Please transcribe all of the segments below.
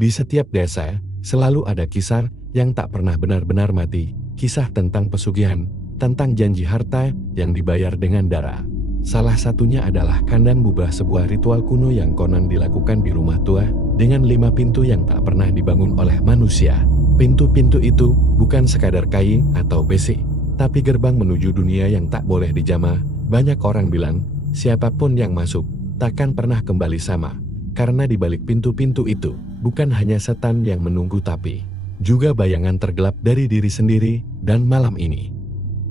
Di setiap desa, selalu ada kisah yang tak pernah benar-benar mati. Kisah tentang pesugihan, tentang janji harta yang dibayar dengan darah. Salah satunya adalah kandang bubah, sebuah ritual kuno yang konon dilakukan di rumah tua dengan 5 pintu yang tak pernah dibangun oleh manusia. Pintu-pintu itu bukan sekadar kayu atau besi, tapi gerbang menuju dunia yang tak boleh dijamah. Banyak orang bilang, siapapun yang masuk takkan pernah kembali sama. Karena di balik pintu-pintu itu, bukan hanya setan yang menunggu, tapi juga bayangan tergelap dari diri sendiri. Dan malam ini,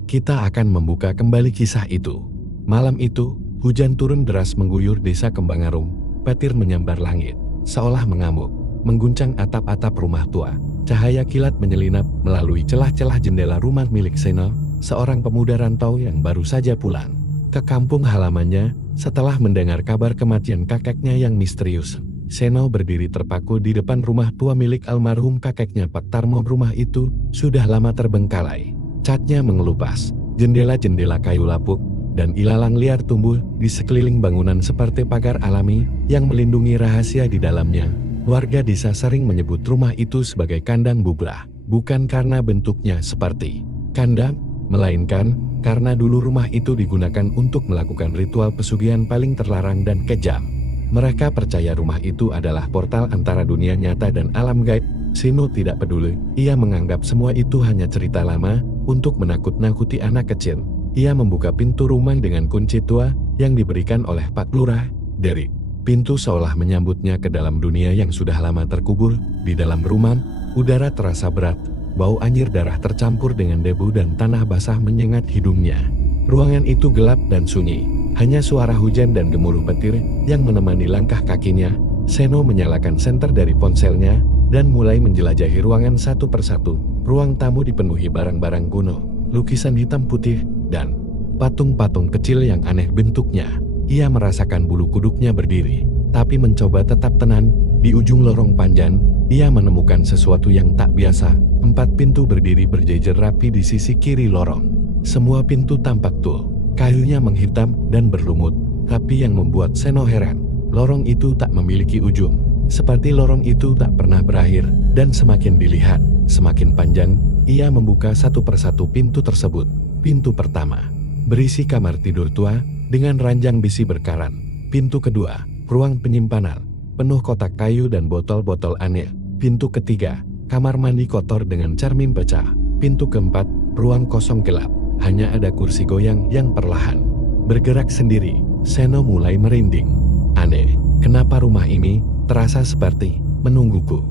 kita akan membuka kembali kisah itu. Malam itu, hujan turun deras mengguyur desa Kembangarum. Petir menyambar langit, seolah mengamuk, mengguncang atap-atap rumah tua. Cahaya kilat menyelinap melalui celah-celah jendela rumah milik Seno, seorang pemuda rantau yang baru saja pulang ke kampung halamannya setelah mendengar kabar kematian kakeknya yang misterius. Seno berdiri terpaku di depan rumah tua milik almarhum kakeknya Pak Tarmo. Rumah itu sudah lama terbengkalai. Catnya mengelupas, jendela-jendela kayu lapuk, dan ilalang liar tumbuh di sekeliling bangunan seperti pagar alami yang melindungi rahasia di dalamnya. Warga desa sering menyebut rumah itu sebagai kandang bubah, bukan karena bentuknya seperti kandang, melainkan karena dulu rumah itu digunakan untuk melakukan ritual pesugihan paling terlarang dan kejam. Mereka percaya rumah itu adalah portal antara dunia nyata dan alam gaib. Seno tidak peduli, ia menganggap semua itu hanya cerita lama untuk menakut-nakuti anak kecil. Ia membuka pintu rumah dengan kunci tua yang diberikan oleh Pak Lurah. Dari pintu seolah menyambutnya ke dalam dunia yang sudah lama terkubur. Di dalam rumah, udara terasa berat. Bau anyir darah tercampur dengan debu dan tanah basah menyengat hidungnya. Ruangan itu gelap dan sunyi. Hanya suara hujan dan gemuruh petir yang menemani langkah kakinya. Seno menyalakan senter dari ponselnya dan mulai menjelajahi ruangan satu persatu. Ruang tamu dipenuhi barang-barang kuno, lukisan hitam putih, dan patung-patung kecil yang aneh bentuknya. Ia merasakan bulu kuduknya berdiri, tapi mencoba tetap tenang. Di ujung lorong panjang, ia menemukan sesuatu yang tak biasa. 4 pintu berdiri berjejer rapi di sisi kiri lorong. Semua pintu tampak tua, kayunya menghitam dan berlumut. Tapi yang membuat Seno heran, lorong itu tak memiliki ujung. Seperti lorong itu tak pernah berakhir, dan semakin dilihat, semakin panjang. Ia membuka satu persatu pintu tersebut. Pintu pertama berisi kamar tidur tua dengan ranjang besi berkarat. Pintu kedua, ruang penyimpanan, penuh kotak kayu dan botol-botol aneh. Pintu ketiga, kamar mandi kotor dengan cermin pecah. Pintu keempat, ruang kosong gelap. Hanya ada kursi goyang yang perlahan bergerak sendiri. Seno mulai merinding. Aneh, kenapa rumah ini terasa seperti menungguku?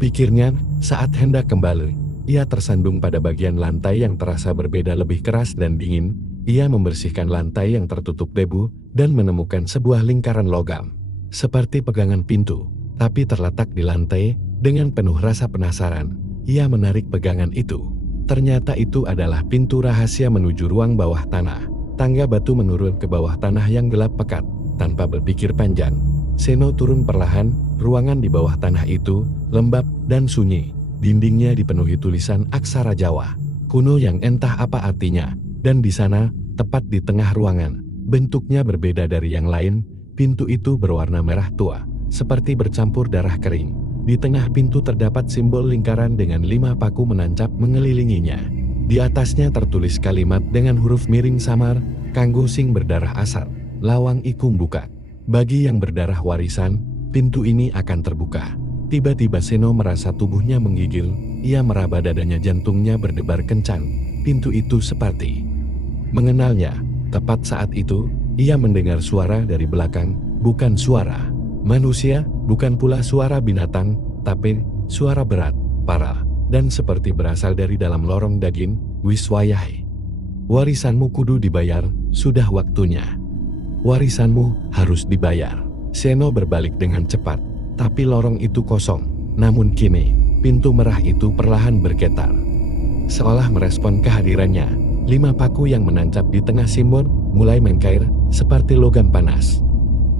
Pikirnya saat hendak kembali. Ia tersandung pada bagian lantai yang terasa berbeda, lebih keras dan dingin. Ia membersihkan lantai yang tertutup debu dan menemukan sebuah lingkaran logam. Seperti pegangan pintu, tapi terletak di lantai. Dengan penuh rasa penasaran, ia menarik pegangan itu. Ternyata itu adalah pintu rahasia menuju ruang bawah tanah. Tangga batu menurun ke bawah tanah yang gelap pekat. Tanpa berpikir panjang, Seno turun perlahan. Ruangan di bawah tanah itu lembab dan sunyi. Dindingnya dipenuhi tulisan aksara Jawa kuno yang entah apa artinya. Dan di sana, tepat di tengah ruangan, bentuknya berbeda dari yang lain. Pintu itu berwarna merah tua, seperti bercampur darah kering. Di tengah pintu terdapat simbol lingkaran dengan 5 paku menancap mengelilinginya. Di atasnya tertulis kalimat dengan huruf miring samar, "Kanggo sing berdarah asal, lawang ikum buka." Bagi yang berdarah warisan, pintu ini akan terbuka. Tiba-tiba Seno merasa tubuhnya menggigil. Ia meraba dadanya, jantungnya berdebar kencang. Pintu itu seperti mengenalnya. Tepat saat itu, ia mendengar suara dari belakang. Bukan suara manusia, bukan pula suara binatang, tapi suara berat, parah, dan seperti berasal dari dalam lorong daging. "Wiswayahe, warisanmu kudu dibayar, sudah waktunya. Warisanmu harus dibayar." Seno berbalik dengan cepat, tapi lorong itu kosong. Namun kini, pintu merah itu perlahan bergetar. Seolah merespon kehadirannya, 5 paku yang menancap di tengah simbol mulai mengkair seperti logam panas.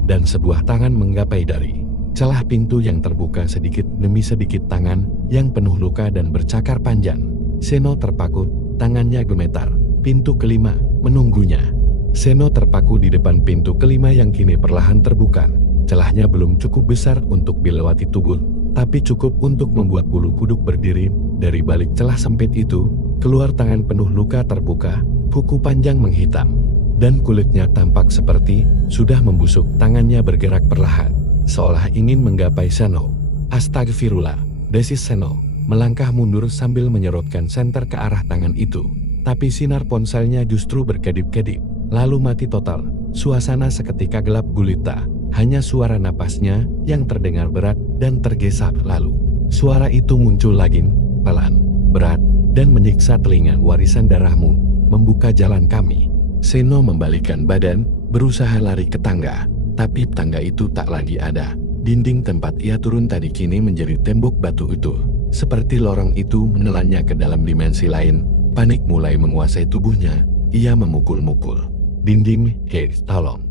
Dan sebuah tangan menggapai dari celah pintu yang terbuka. Sedikit demi sedikit tangan yang penuh luka dan bercakar panjang. Seno terpaku, tangannya gemetar. Pintu kelima menunggunya. Seno terpaku di depan pintu kelima yang kini perlahan terbuka. Celahnya belum cukup besar untuk dilewati tubuh, tapi cukup untuk membuat bulu kuduk berdiri. Dari balik celah sempit itu, keluar tangan penuh luka terbuka, kuku panjang menghitam, dan kulitnya tampak seperti sudah membusuk. Tangannya bergerak perlahan, seolah ingin menggapai Seno. Astagfirullah, desis Seno, melangkah mundur sambil menyerotkan senter ke arah tangan itu. Tapi sinar ponselnya justru berkedip-kedip, lalu mati total. Suasana seketika gelap gulita, hanya suara napasnya yang terdengar berat dan tergesa. Lalu, suara itu muncul lagi, pelan, berat, dan menyiksa telinga. Warisan darahmu membuka jalan kami. Seno membalikkan badan, berusaha lari ke tangga, tapi tangga itu tak lagi ada. Dinding tempat ia turun tadi kini menjadi tembok batu itu. Seperti lorong itu menelannya ke dalam dimensi lain. Panik mulai menguasai tubuhnya. Ia memukul-mukul dinding. Hei, tolong.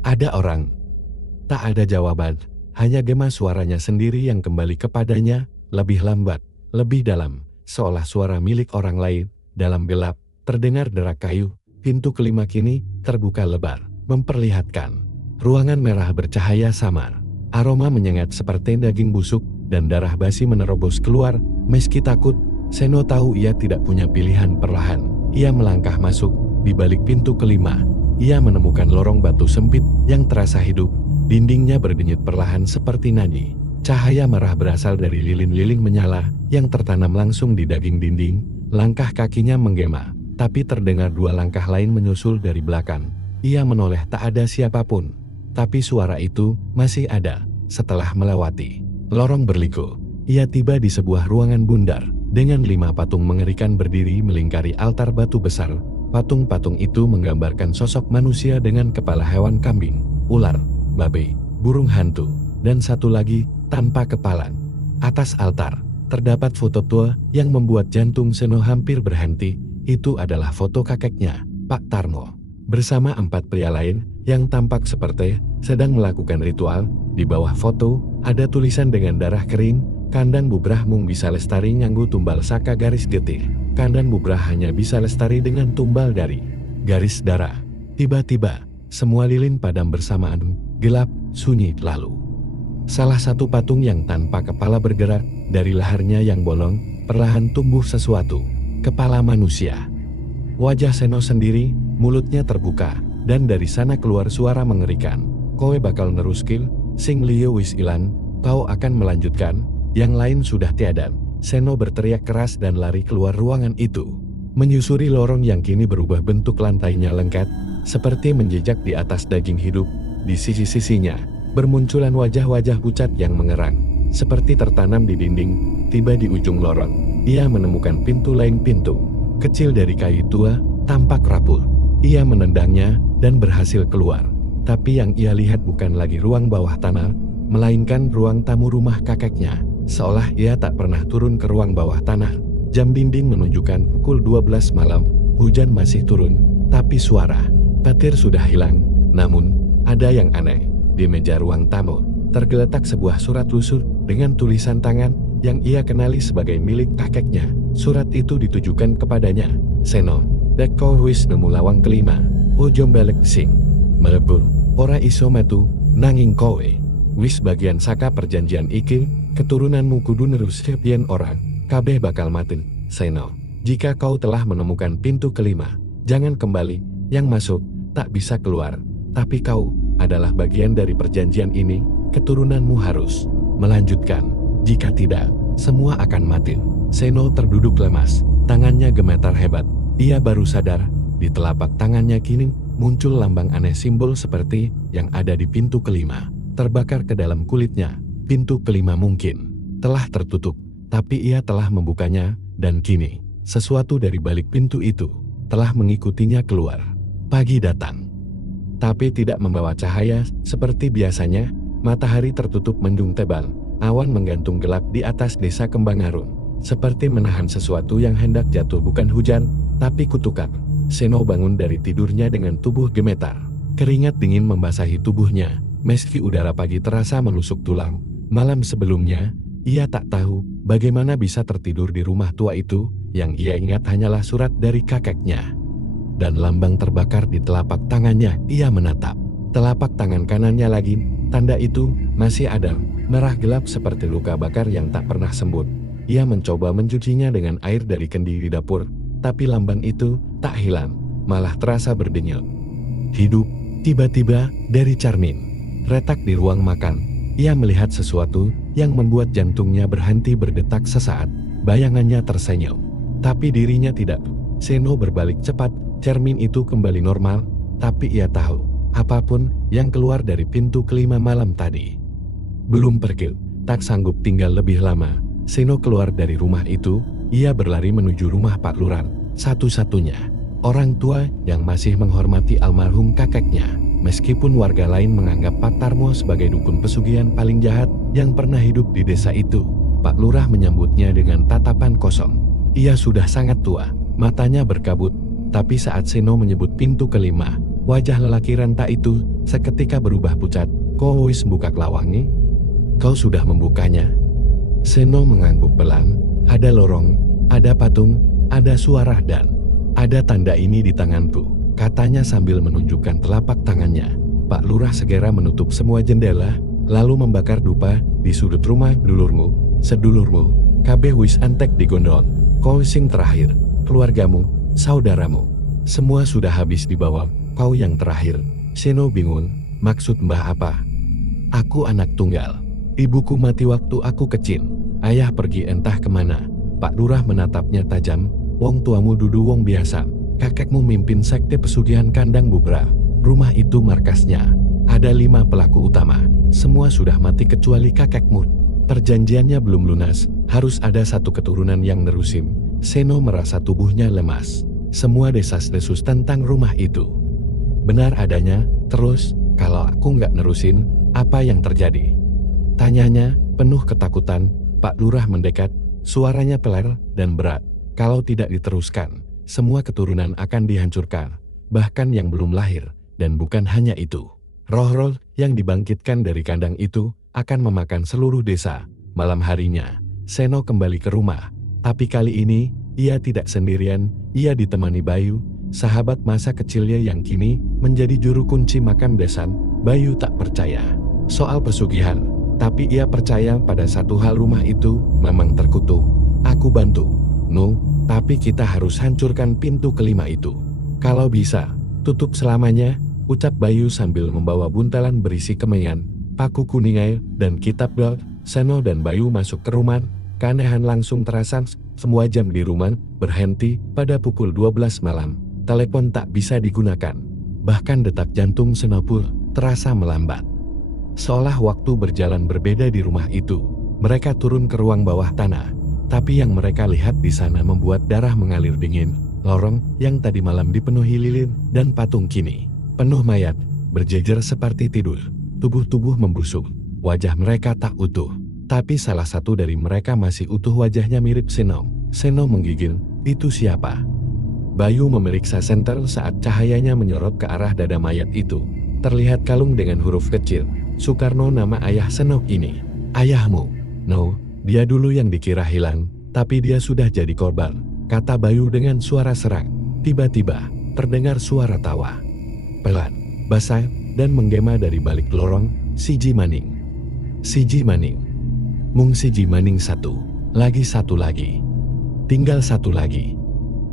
Ada orang. Tak ada jawaban, hanya gema suaranya sendiri yang kembali kepadanya, lebih lambat, lebih dalam, seolah suara milik orang lain. Dalam gelap, terdengar derak kayu. Pintu kelima kini terbuka lebar, memperlihatkan ruangan merah bercahaya samar. Aroma menyengat seperti daging busuk dan darah basi menerobos keluar. Meski takut, Seno tahu ia tidak punya pilihan. Perlahan, ia melangkah masuk. Di balik pintu kelima, ia menemukan lorong batu sempit yang terasa hidup. Dindingnya berdenyut perlahan seperti nadi. Cahaya merah berasal dari lilin-lilin menyala yang tertanam langsung di daging dinding. Langkah kakinya menggema, tapi terdengar dua langkah lain menyusul dari belakang. Ia menoleh, tak ada siapapun. Tapi suara itu masih ada. Setelah melewati lorong berliku, ia tiba di sebuah ruangan bundar dengan 5 patung mengerikan berdiri melingkari altar batu besar. Patung-patung itu menggambarkan sosok manusia dengan kepala hewan kambing, ular, babi, burung hantu, dan satu lagi tanpa kepala. Atas altar terdapat foto tua yang membuat jantung Seno hampir berhenti. Itu adalah foto kakeknya, Pak Tarno, bersama 4 pria lain yang tampak seperti sedang melakukan ritual. Di bawah foto ada tulisan dengan darah kering, "Kandang bubrah mung bisa lestari nganggo tumbal saka garis getih. Kandang bubrah hanya bisa lestari dengan tumbal dari garis darah." Tiba-tiba, semua lilin padam bersamaan, gelap, sunyi. Lalu, salah satu patung yang tanpa kepala bergerak. Dari lehernya yang bolong, perlahan tumbuh sesuatu. Kepala manusia. Wajah Seno sendiri, mulutnya terbuka, dan dari sana keluar suara mengerikan. "Kowe bakal neruskil, sing liya wis ilang, kau akan melanjutkan, yang lain sudah tiada." Seno berteriak keras dan lari keluar ruangan itu. Menyusuri lorong yang kini berubah bentuk, lantainya lengket, seperti menjejak di atas daging hidup. Di sisi-sisinya, bermunculan wajah-wajah pucat yang mengerang, seperti tertanam di dinding. Tiba di ujung lorong, ia menemukan pintu lain. Pintu kecil dari kayu tua, tampak rapuh. Ia menendangnya dan berhasil keluar. Tapi yang ia lihat bukan lagi ruang bawah tanah, melainkan ruang tamu rumah kakeknya. Seolah ia tak pernah turun ke ruang bawah tanah. Jam dinding menunjukkan pukul 12 malam. Hujan masih turun, tapi suara petir sudah hilang. Namun, ada yang aneh. Di meja ruang tamu tergeletak sebuah surat lusuh dengan tulisan tangan yang ia kenali sebagai milik kakeknya. Surat itu ditujukan kepadanya. "Seno, dek kau wis nemu lawang kelima. Ojo balik sing melebur, ora iso metu, nanging kowe wis bagian saka perjanjian iki. Keturunanmu kudu nerus yen orang kabeh bakal mati. Seno, jika kau telah menemukan pintu kelima, jangan kembali. Yang masuk tak bisa keluar. Tapi kau adalah bagian dari perjanjian ini. Keturunanmu harus melanjutkan. Jika tidak, semua akan mati." Seno terduduk lemas, tangannya gemetar hebat. Ia baru sadar, di telapak tangannya kini muncul lambang aneh, simbol seperti yang ada di pintu kelima, terbakar ke dalam kulitnya. Pintu kelima mungkin telah tertutup, tapi ia telah membukanya, dan kini sesuatu dari balik pintu itu telah mengikutinya keluar. Pagi datang, tapi tidak membawa cahaya seperti biasanya. Matahari tertutup mendung tebal. Awan menggantung gelap di atas desa Kembang Arum, seperti menahan sesuatu yang hendak jatuh. Bukan hujan, tapi kutukan. Seno bangun dari tidurnya dengan tubuh gemetar. Keringat dingin membasahi tubuhnya, meski udara pagi terasa menusuk tulang. Malam sebelumnya, ia tak tahu bagaimana bisa tertidur di rumah tua itu. Yang ia ingat hanyalah surat dari kakeknya dan lambang terbakar di telapak tangannya. Ia menatap telapak tangan kanannya lagi. Tanda itu masih ada, merah gelap seperti luka bakar yang tak pernah sembuh. Ia mencoba mencucinya dengan air dari kendi di dapur, tapi lamban itu tak hilang, malah terasa berdenyut. Hidup, tiba-tiba, dari Charmin. Retak di ruang makan, ia melihat sesuatu yang membuat jantungnya berhenti berdetak sesaat. Bayangannya tersenyum, tapi dirinya tidak. Seno berbalik cepat, cermin itu kembali normal, tapi ia tahu, apapun yang keluar dari pintu kelima malam tadi belum pergi, tak sanggup tinggal lebih lama. Seno keluar dari rumah itu, ia berlari menuju rumah Pak Lurah, satu-satunya orang tua yang masih menghormati almarhum kakeknya. Meskipun warga lain menganggap Pak Tarmo sebagai dukun pesugihan paling jahat yang pernah hidup di desa itu, Pak Lurah menyambutnya dengan tatapan kosong. Ia sudah sangat tua, matanya berkabut, tapi saat Seno menyebut pintu kelima, wajah lelaki renta itu seketika berubah pucat. "Kau wis buka lawangi? Kau sudah membukanya?" Seno mengangguk pelan. "Ada lorong, ada patung, ada suara dan ada tanda ini di tanganku," katanya sambil menunjukkan telapak tangannya. Pak Lurah segera menutup semua jendela, lalu membakar dupa di sudut rumah. "Dulurmu, sedulurmu, kabeh wis antek digondol. Kau sing terakhir, keluargamu, saudaramu, semua sudah habis dibawa. Kau yang terakhir." Seno bingung, maksud mbah apa? "Aku anak tunggal. Ibuku mati waktu aku kecil. Ayah pergi entah kemana." Pak Lurah menatapnya tajam. "Wong tuamu dudu wong biasa. Kakekmu mimpin sekte pesugihan kandang bubra. Rumah itu markasnya. Ada 5 pelaku utama. Semua sudah mati kecuali kakekmu. Perjanjiannya belum lunas. Harus ada satu keturunan yang nerusin." Seno merasa tubuhnya lemas. Semua desas-desus tentang rumah itu benar adanya. "Terus, kalau aku nggak nerusin, apa yang terjadi?" tanyanya, penuh ketakutan. Pak Lurah mendekat, suaranya peler dan berat. "Kalau tidak diteruskan, semua keturunan akan dihancurkan, bahkan yang belum lahir. Dan bukan hanya itu, roh-roh yang dibangkitkan dari kandang itu akan memakan seluruh desa." Malam harinya, Seno kembali ke rumah, tapi kali ini ia tidak sendirian. Ia ditemani Bayu, sahabat masa kecilnya yang kini menjadi juru kunci makam Desan. Bayu tak percaya soal pesugihan, tapi ia percaya pada satu hal: rumah itu memang terkutuk. "Aku bantu, No, tapi kita harus hancurkan pintu kelima itu. Kalau bisa, tutup selamanya," ucap Bayu sambil membawa buntalan berisi kemenyan, paku kuningai, dan kitab bel. Seno dan Bayu masuk ke rumah. Keanehan langsung terasa. Semua jam di rumah berhenti pada pukul 12 malam. Telepon tak bisa digunakan. Bahkan detak jantung Seno pun terasa melambat. Seolah waktu berjalan berbeda di rumah itu. Mereka turun ke ruang bawah tanah, tapi yang mereka lihat di sana membuat darah mengalir dingin. Lorong yang tadi malam dipenuhi lilin dan patung kini penuh mayat, berjejer seperti tidur. Tubuh-tubuh membusuk, wajah mereka tak utuh. Tapi salah satu dari mereka masih utuh, wajahnya mirip Seno. Seno menggigil, "Itu siapa?" Bayu memeriksa senter saat cahayanya menyorot ke arah dada mayat itu. Terlihat kalung dengan huruf kecil, "Soekarno, nama ayah Seno ini." "Ayahmu?" "No, dia dulu yang dikira hilang, tapi dia sudah jadi korban," kata Bayu dengan suara serak. Tiba-tiba, terdengar suara tawa pelan, basah, dan menggema dari balik lorong. "Siji Maning. Siji Maning. Mung siji maning satu. Lagi satu lagi. Tinggal satu lagi."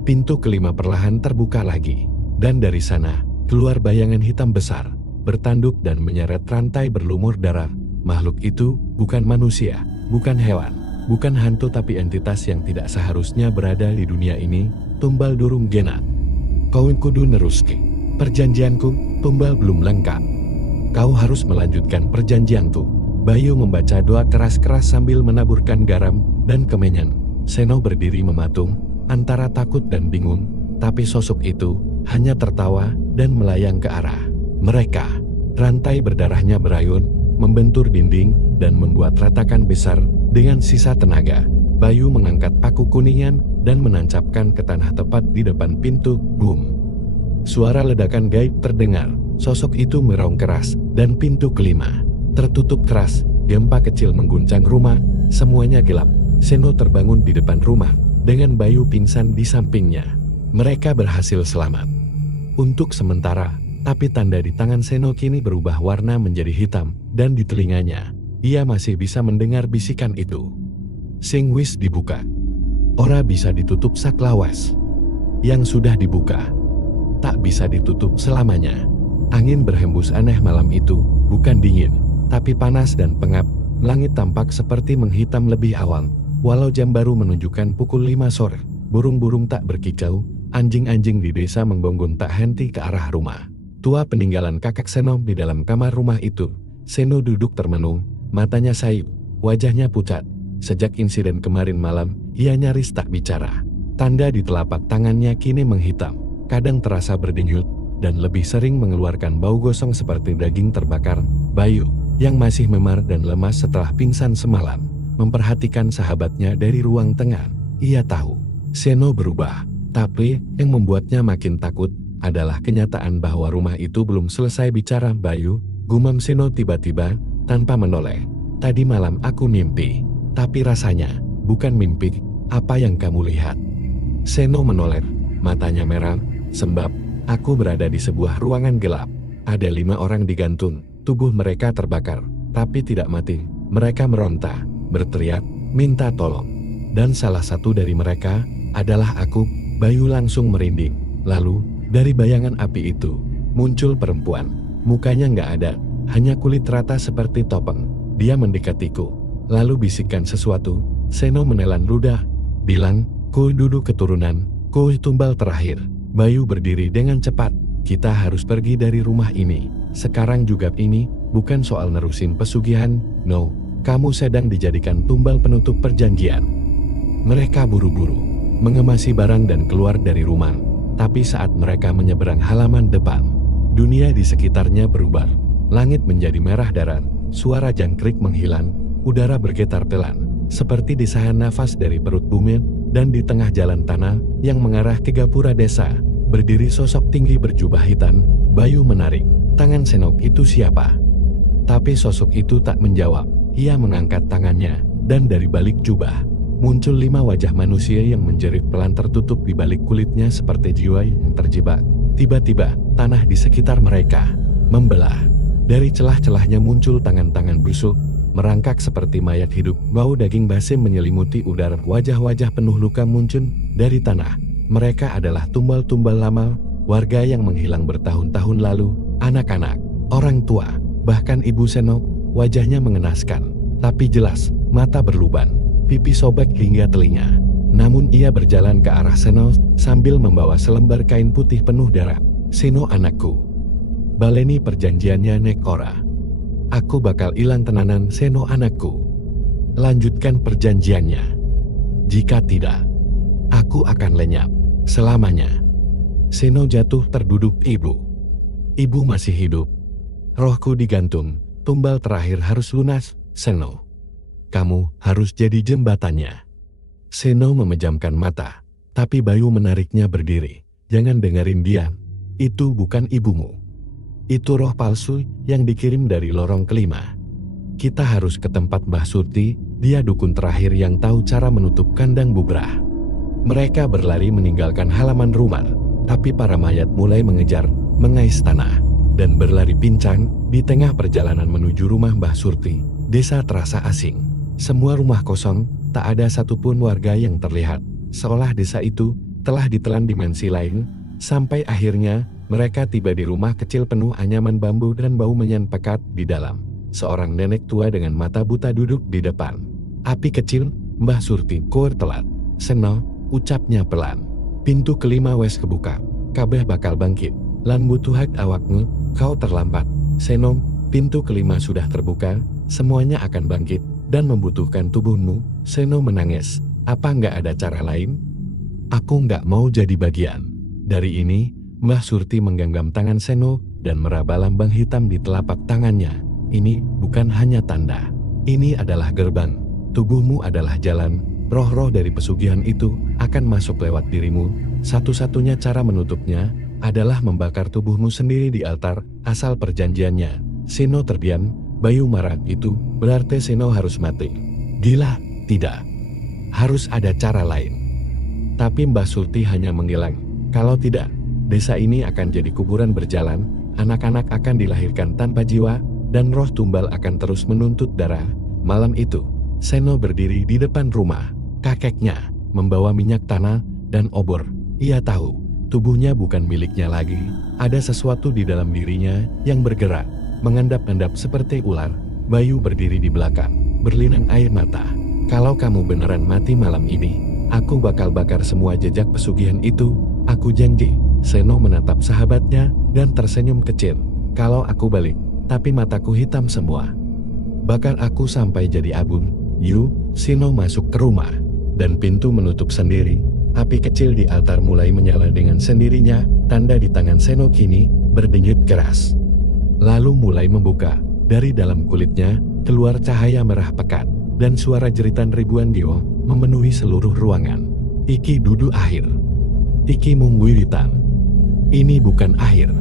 Pintu kelima perlahan terbuka lagi. Dan dari sana, keluar bayangan hitam besar, bertanduk dan menyeret rantai berlumur darah. Makhluk itu bukan manusia, bukan hewan, bukan hantu, tapi entitas yang tidak seharusnya berada di dunia ini. Tumbal Durung Genat. "Kau kudu neruski perjanjianku, Tumbal belum lengkap. Kau harus melanjutkan perjanjianku." Bayu membaca doa keras-keras sambil menaburkan garam dan kemenyan. Seno berdiri mematung, antara takut dan bingung, tapi sosok itu hanya tertawa dan melayang ke arah mereka. Rantai berdarahnya berayun, membentur dinding, dan membuat retakan besar. Dengan sisa tenaga, Bayu mengangkat paku kuningan dan menancapkan ke tanah tepat di depan pintu. Boom! Suara ledakan gaib terdengar. Sosok itu meraung keras, dan pintu kelima tertutup keras. Gempa kecil mengguncang rumah, semuanya gelap. Seno terbangun di depan rumah, dengan Bayu pingsan di sampingnya. Mereka berhasil selamat untuk sementara, tapi tanda di tangan Seno kini berubah warna menjadi hitam, dan di telinganya ia masih bisa mendengar bisikan itu. Sing wis dibuka. Ora bisa ditutup saklawas. Yang sudah dibuka tak bisa ditutup selamanya. Angin berhembus aneh malam itu, bukan dingin, tapi panas dan pengap. Langit tampak seperti menghitam lebih awal. Walau jam baru menunjukkan pukul 5 sore, burung-burung tak berkicau, anjing-anjing di desa menggonggong tak henti ke arah rumah. Tua peninggalan kakak Seno di dalam kamar rumah itu. Seno duduk termenung, matanya sayu, wajahnya pucat. Sejak insiden kemarin malam, ia nyaris tak bicara. Tanda di telapak tangannya kini menghitam, kadang terasa berdenyut, dan lebih sering mengeluarkan bau gosong seperti daging terbakar. Bayu, yang masih memar dan lemas setelah pingsan semalam, memperhatikan sahabatnya dari ruang tengah. Ia tahu, Seno berubah, tapi yang membuatnya makin takut adalah kenyataan bahwa rumah itu belum selesai bicara. Bayu, gumam Seno tiba-tiba, tanpa menoleh. Tadi malam aku mimpi, tapi rasanya bukan mimpi. Apa yang kamu lihat? Seno menoleh, matanya merah, sebab aku berada di sebuah ruangan gelap. Ada 5 orang digantung, tubuh mereka terbakar, tapi tidak mati. Mereka meronta, berteriak, minta tolong. Dan salah satu dari mereka adalah aku. Bayu langsung merinding. Lalu, dari bayangan api itu, muncul perempuan. Mukanya nggak ada, hanya kulit rata seperti topeng. Dia mendekatiku, lalu bisikan sesuatu. Seno menelan ludah, bilang, "Ku duduk keturunan, ku tumbal terakhir." Bayu berdiri dengan cepat. Kita harus pergi dari rumah ini. Sekarang juga ini, bukan soal nerusin pesugihan. No, kamu sedang dijadikan tumbal penutup perjanjian. Mereka buru-buru mengemasi barang dan keluar dari rumah. Tapi saat mereka menyeberang halaman depan, dunia di sekitarnya berubah. Langit menjadi merah darah, suara jangkrik menghilang, udara bergetar pelan, seperti desahan nafas dari perut bumi. Dan di tengah jalan tanah yang mengarah ke gapura desa, berdiri sosok tinggi berjubah hitam. Bayu menarik tangan Seno. Itu siapa? Tapi sosok itu tak menjawab. Ia mengangkat tangannya, dan dari balik jubah muncul 5 wajah manusia yang menjerit pelan, tertutup di balik kulitnya seperti jiwa yang terjebak. Tiba-tiba, tanah di sekitar mereka membelah. Dari celah-celahnya muncul tangan-tangan busuk, merangkak seperti mayat hidup. Bau daging basi menyelimuti udara. Wajah-wajah penuh luka muncul dari tanah. Mereka adalah tumbal-tumbal lama, warga yang menghilang bertahun-tahun lalu, anak-anak, orang tua, bahkan ibu Seno. Wajahnya mengenaskan, tapi jelas, mata berluban, pipi sobek hingga telinga. Namun ia berjalan ke arah Seno sambil membawa selembar kain putih penuh darah. "Seno anakku, baleni perjanjiannya nek ora. Aku bakal ilang tenanan. Seno anakku, lanjutkan perjanjiannya. Jika tidak, aku akan lenyap selamanya." Seno jatuh terduduk. Ibu masih hidup. Rohku digantung. Tumbal terakhir harus lunas. Seno, kamu harus jadi jembatannya. Seno memejamkan mata, tapi Bayu menariknya berdiri. "Jangan dengerin dia. Itu bukan ibumu. Itu roh palsu yang dikirim dari lorong kelima. Kita harus ke tempat Mbah Surti, dia dukun terakhir yang tahu cara menutup kandang bubrah." Mereka berlari meninggalkan halaman rumah, tapi para mayat mulai mengejar, mengais tanah, dan berlari pincang. Di tengah perjalanan menuju rumah Mbah Surti, desa terasa asing. Semua rumah kosong, tak ada satupun warga yang terlihat, seolah desa itu telah ditelan dimensi lain. Sampai akhirnya, mereka tiba di rumah kecil penuh anyaman bambu dan bau menyan pekat. Di dalam, seorang nenek tua dengan mata buta duduk di depan api kecil. "Mbah Surti, kowe telat." "Seno," ucapnya pelan. "Pintu kelima wes kebuka. Kabeh bakal bangkit. Lan butuh hak awakmu, kau terlambat." "Seno, pintu kelima sudah terbuka. Semuanya akan bangkit dan membutuhkan tubuhmu." Seno menangis. "Apa nggak ada cara lain? Aku nggak mau jadi bagian dari ini." Mbah Surti menggenggam tangan Seno dan meraba lambang hitam di telapak tangannya. "Ini bukan hanya tanda. Ini adalah gerbang. Tubuhmu adalah jalan. Roh-roh dari pesugihan itu akan masuk lewat dirimu. Satu-satunya cara menutupnya adalah membakar tubuhmu sendiri di altar asal perjanjiannya." Seno terdiam. Bayu marah. "Itu berarti Seno harus mati." "Gila, tidak. Harus ada cara lain." Tapi Mbah Surti hanya menghilang. "Kalau tidak, desa ini akan jadi kuburan berjalan. Anak-anak akan dilahirkan tanpa jiwa, dan roh tumbal akan terus menuntut darah. Malam itu, Seno berdiri di depan rumah. Kakeknya membawa minyak tanah dan obor. Ia tahu, tubuhnya bukan miliknya lagi. Ada sesuatu di dalam dirinya yang bergerak, mengendap-endap seperti ular. Bayu berdiri di belakang, berlinang air mata. Kalau kamu beneran mati malam ini, aku bakal bakar semua jejak pesugihan itu. Aku janji. Seno menatap sahabatnya dan tersenyum kecil. Kalau aku balik, tapi mataku hitam semua. Bakar aku sampai jadi abu. Seno masuk ke rumah, dan pintu menutup sendiri. Api kecil di altar mulai menyala dengan sendirinya. Tanda di tangan Seno kini berdenyut keras. Lalu mulai membuka. Dari dalam kulitnya keluar cahaya merah pekat, dan suara jeritan ribuan dewa memenuhi seluruh ruangan. Iki dudu akhir. Iki mungguiritan. Ini bukan akhir.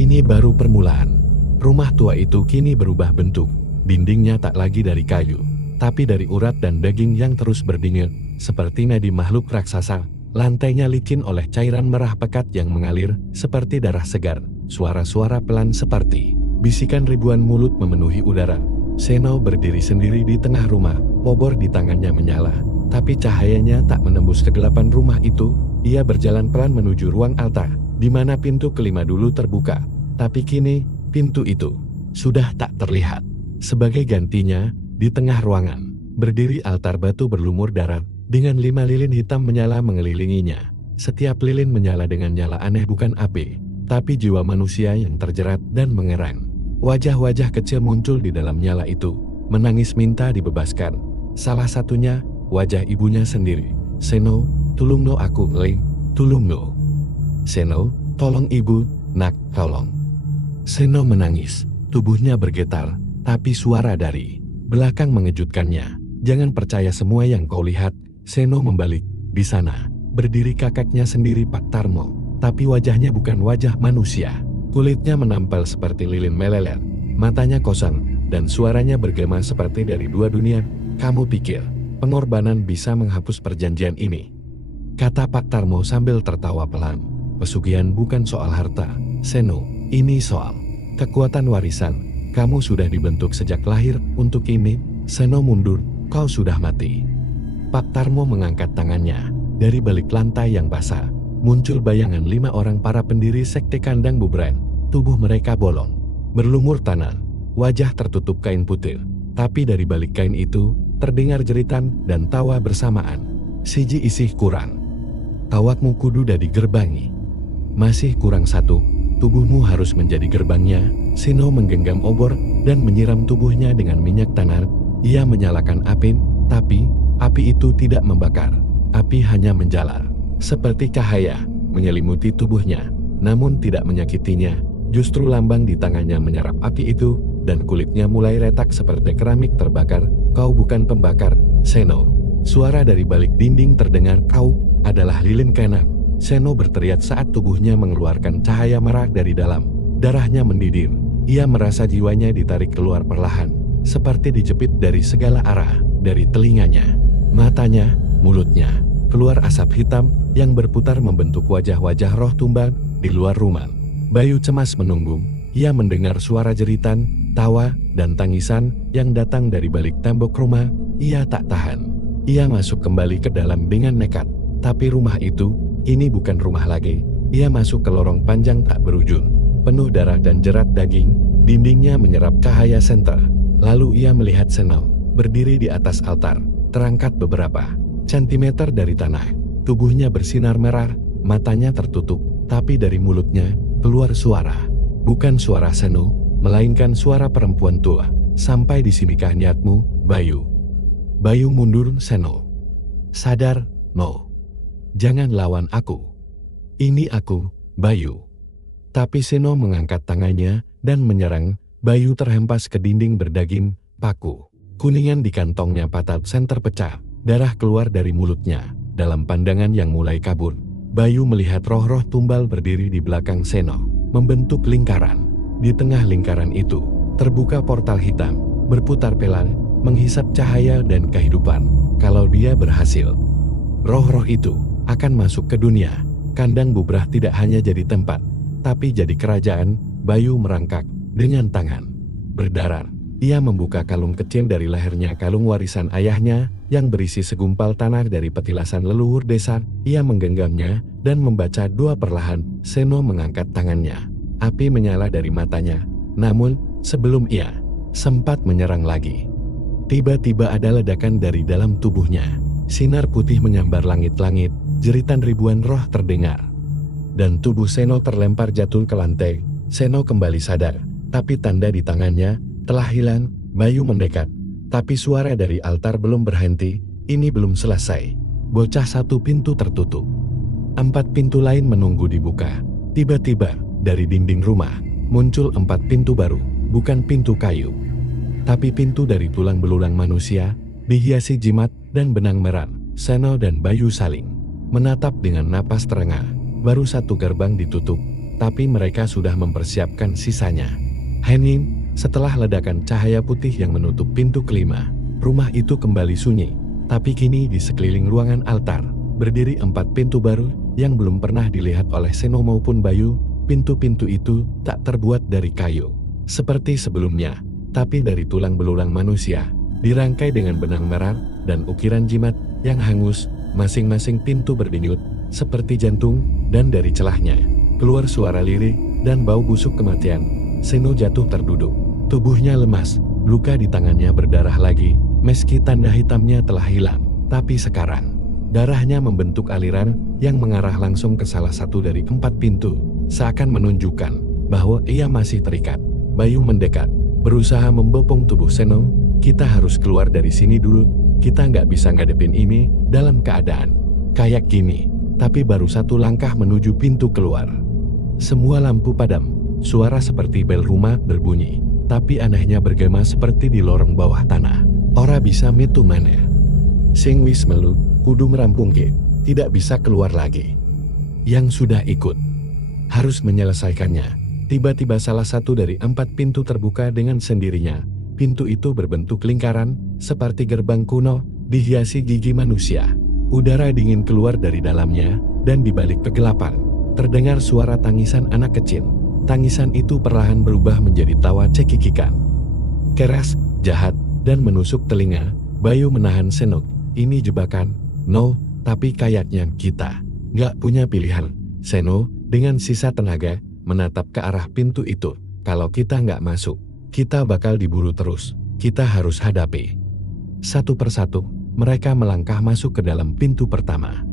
Ini baru permulaan. Rumah tua itu kini berubah bentuk. Dindingnya tak lagi dari kayu, tapi dari urat dan daging yang terus berdenyut, seperti nadi makhluk raksasa. Lantainya licin oleh cairan merah pekat yang mengalir seperti darah segar. Suara-suara pelan seperti bisikan ribuan mulut memenuhi udara. Seno berdiri sendiri di tengah rumah, obor di tangannya menyala, tapi cahayanya tak menembus kegelapan rumah itu. Ia berjalan pelan menuju ruang altar, di mana pintu kelima dulu terbuka, tapi kini pintu itu sudah tak terlihat. Sebagai gantinya, di tengah ruangan berdiri altar batu berlumur darah, dengan 5 lilin hitam menyala mengelilinginya. Setiap lilin menyala dengan nyala aneh, bukan api, tapi jiwa manusia yang terjerat dan mengerang. Wajah-wajah kecil muncul di dalam nyala itu, menangis minta dibebaskan. Salah satunya, wajah ibunya sendiri. Seno, tulungno aku, tulungno. Seno, tolong ibu, nak, tolong. Seno menangis, tubuhnya bergetar, tapi suara dari belakang mengejutkannya. Jangan percaya semua yang kau lihat. Seno membalik. Di sana, berdiri kakaknya sendiri, Pak Tarmo. Tapi wajahnya bukan wajah manusia. Kulitnya menampal seperti lilin meleler, matanya kosong, dan suaranya bergema seperti dari dua dunia. Kamu pikir pengorbanan bisa menghapus perjanjian ini? Kata Pak Tarmo sambil tertawa pelan. Pesugihan bukan soal harta, Seno. Ini soal kekuatan warisan. Kamu sudah dibentuk sejak lahir untuk ini. Seno mundur. Kau sudah mati. Pak Tarmo mengangkat tangannya. Dari balik lantai yang basah, muncul bayangan 5 orang para pendiri sekte kandang Bubren. Tubuh mereka bolong, berlumur tanah, wajah tertutup kain putih. Tapi dari balik kain itu, terdengar jeritan dan tawa bersamaan. Siji isih kurang. Awakmu kudu dadi gerbangi. Masih kurang satu, tubuhmu harus menjadi gerbangnya. Seno menggenggam obor dan menyiram tubuhnya dengan minyak tanah. Ia menyalakan api, tapi api itu tidak membakar. Api hanya menjalar, seperti cahaya, menyelimuti tubuhnya, namun tidak menyakitinya. Justru lambang di tangannya menyerap api itu, dan kulitnya mulai retak seperti keramik terbakar. Kau bukan pembakar, Seno. Suara dari balik dinding terdengar. Kau adalah lilin keenam. Seno berteriak saat tubuhnya mengeluarkan cahaya merah dari dalam. Darahnya mendidih. Ia merasa jiwanya ditarik keluar perlahan, seperti dijepit dari segala arah. Dari telinganya, matanya, mulutnya, keluar asap hitam yang berputar membentuk wajah-wajah roh tumbal di luar rumah. Bayu cemas menunggu. Ia mendengar suara jeritan, tawa, dan tangisan yang datang dari balik tembok rumah. Ia tak tahan. Ia masuk kembali ke dalam dengan nekat. Tapi rumah itu, ini bukan rumah lagi. Ia masuk ke lorong panjang tak berujung, penuh darah dan jerat daging. Dindingnya menyerap cahaya senter. Lalu ia melihat Seno, berdiri di atas altar, terangkat beberapa sentimeter dari tanah. Tubuhnya bersinar merah, matanya tertutup, tapi dari mulutnya keluar suara. Bukan suara Seno, melainkan suara perempuan tua. Sampai di sinikah niatmu, Bayu? Bayu mundur. Seno. Sadar, no. Jangan lawan aku. Ini aku, Bayu. Tapi Seno mengangkat tangannya dan menyerang. Bayu terhempas ke dinding berdaging paku. Kuningan di kantongnya patah, senter pecah. Darah keluar dari mulutnya. Dalam pandangan yang mulai kabur, Bayu melihat roh-roh tumbal berdiri di belakang Seno, membentuk lingkaran. Di tengah lingkaran itu, terbuka portal hitam, berputar pelan, menghisap cahaya dan kehidupan. Kalau dia berhasil, roh-roh itu akan masuk ke dunia. Kandang Bubrah tidak hanya jadi tempat, tapi jadi kerajaan. Bayu merangkak dengan tangan. berdarah. Ia membuka kalung kecil dari lehernya, kalung warisan ayahnya yang berisi segumpal tanah dari petilasan leluhur desa. Ia menggenggamnya dan membaca doa perlahan. Seno mengangkat tangannya. Api menyala dari matanya. Namun, sebelum ia sempat menyerang lagi, tiba-tiba ada ledakan dari dalam tubuhnya. Sinar putih menyambar langit-langit, jeritan ribuan roh terdengar. Dan tubuh Seno terlempar jatuh ke lantai. Seno kembali sadar, tapi tanda di tangannya telah hilang. Bayu mendekat, tapi suara dari altar belum berhenti. Ini belum selesai. Bocah, satu pintu tertutup. 4 pintu lain menunggu dibuka. Tiba-tiba, dari dinding rumah, muncul 4 pintu baru, bukan pintu kayu, tapi pintu dari tulang belulang manusia, dihiasi jimat dan benang merah. Seno dan Bayu saling menatap dengan napas terengah. Baru 1 gerbang ditutup, tapi mereka sudah mempersiapkan sisanya. Hening. Setelah ledakan cahaya putih yang menutup pintu kelima, rumah itu kembali sunyi. Tapi kini di sekeliling ruangan altar, berdiri 4 pintu baru yang belum pernah dilihat oleh Seno maupun Bayu. Pintu-pintu itu tak terbuat dari kayu seperti sebelumnya, tapi dari tulang belulang manusia, dirangkai dengan benang merah dan ukiran jimat yang hangus. Masing-masing pintu berdenyut seperti jantung, dan dari celahnya keluar suara lirih dan bau busuk kematian. Seno jatuh terduduk. Tubuhnya lemas, luka di tangannya berdarah lagi, meski tanda hitamnya telah hilang. Tapi sekarang, darahnya membentuk aliran yang mengarah langsung ke salah satu dari 4 pintu, seakan menunjukkan bahwa ia masih terikat. Bayu mendekat, berusaha membopong tubuh Seno. Kita harus keluar dari sini dulu, kita nggak bisa ngadepin ini dalam keadaan kayak gini. Tapi baru 1 langkah menuju pintu keluar, semua lampu padam, suara seperti bel rumah berbunyi. Tapi anehnya bergema seperti di lorong bawah tanah. Ora bisa metu maneh. Sing wis melu, kudu ngerampungke, tidak bisa keluar lagi. Yang sudah ikut harus menyelesaikannya. Tiba-tiba salah satu dari 4 pintu terbuka dengan sendirinya. Pintu itu berbentuk lingkaran, seperti gerbang kuno, dihiasi gigi manusia. Udara dingin keluar dari dalamnya, dan di balik kegelapan, terdengar suara tangisan anak kecil. Tangisan itu perlahan berubah menjadi tawa cekikikan. Keras, jahat, dan menusuk telinga. Bayu menahan Seno. Ini jebakan? No, tapi kayaknya kita nggak punya pilihan. Seno, dengan sisa tenaga, menatap ke arah pintu itu. Kalau kita nggak masuk, kita bakal diburu terus. Kita harus hadapi. Satu persatu, mereka melangkah masuk ke dalam pintu pertama.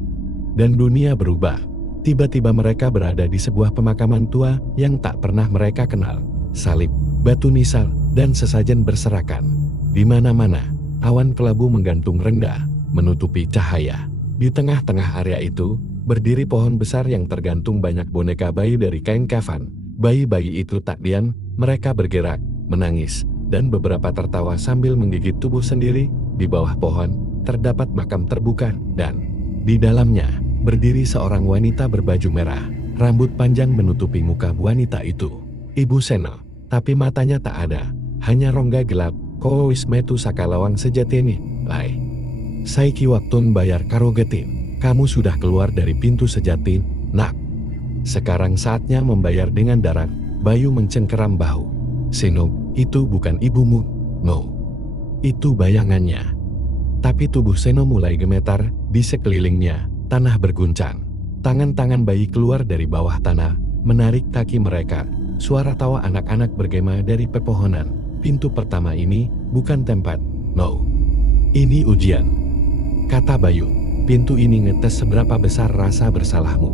Dan dunia berubah. Tiba-tiba mereka berada di sebuah pemakaman tua yang tak pernah mereka kenal. Salib, batu nisan, dan sesajen berserakan. Di mana-mana, awan kelabu menggantung rendah, menutupi cahaya. Di tengah-tengah area itu, berdiri pohon besar yang tergantung banyak boneka bayi dari kain kafan. Bayi-bayi itu tak diam, mereka bergerak, menangis, dan beberapa tertawa sambil menggigit tubuh sendiri. Di bawah pohon, terdapat makam terbuka, dan di dalamnya berdiri seorang wanita berbaju merah. Rambut panjang menutupi muka wanita itu. Ibu Seno, tapi matanya tak ada, hanya rongga gelap. Ko wis metu sakalawang sejatine, lai. Saiki waktun bayar karo getin. Kamu sudah keluar dari pintu sejati, nak. Sekarang saatnya membayar dengan darah. Bayu mencengkeram bahu. Seno, itu bukan ibumu. No. Itu bayangannya. Tapi tubuh Seno mulai gemetar, di sekelilingnya tanah berguncang. Tangan-tangan bayi keluar dari bawah tanah, menarik kaki mereka. Suara tawa anak-anak bergema dari pepohonan. Pintu pertama ini bukan tempat. No. Ini ujian. Kata Bayu. Pintu ini ngetes seberapa besar rasa bersalahmu.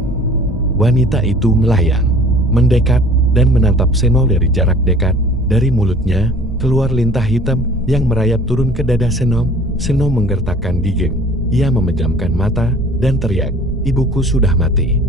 Wanita itu melayang, mendekat, dan menatap Seno dari jarak dekat. Dari mulutnya keluar lintah hitam yang merayap turun ke dada Seno. Seno menggertakkan gigi. Ia memejamkan mata dan teriak, ibuku sudah mati.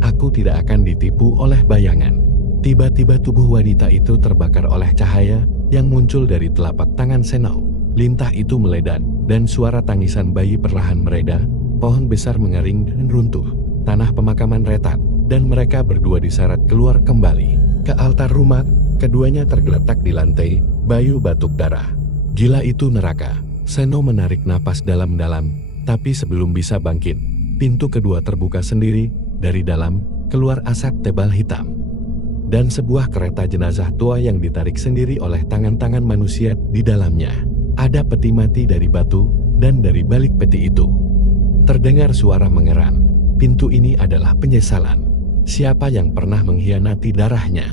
Aku tidak akan ditipu oleh bayangan. Tiba-tiba tubuh wanita itu terbakar oleh cahaya yang muncul dari telapak tangan Seno. Lintah itu meledak, dan suara tangisan bayi perlahan mereda. Pohon besar mengering dan runtuh. Tanah pemakaman retak, dan mereka berdua diseret keluar kembali ke altar rumah. Keduanya tergeletak di lantai. Bayu batuk darah. Gila, itu neraka. Seno menarik napas dalam-dalam, tapi sebelum bisa bangkit, pintu kedua terbuka sendiri. Dari dalam keluar asap tebal hitam. dan sebuah kereta jenazah tua yang ditarik sendiri oleh tangan-tangan manusia di dalamnya. Ada peti mati dari batu, dan dari balik peti itu terdengar suara mengeran. Pintu ini adalah penyesalan. Siapa yang pernah mengkhianati darahnya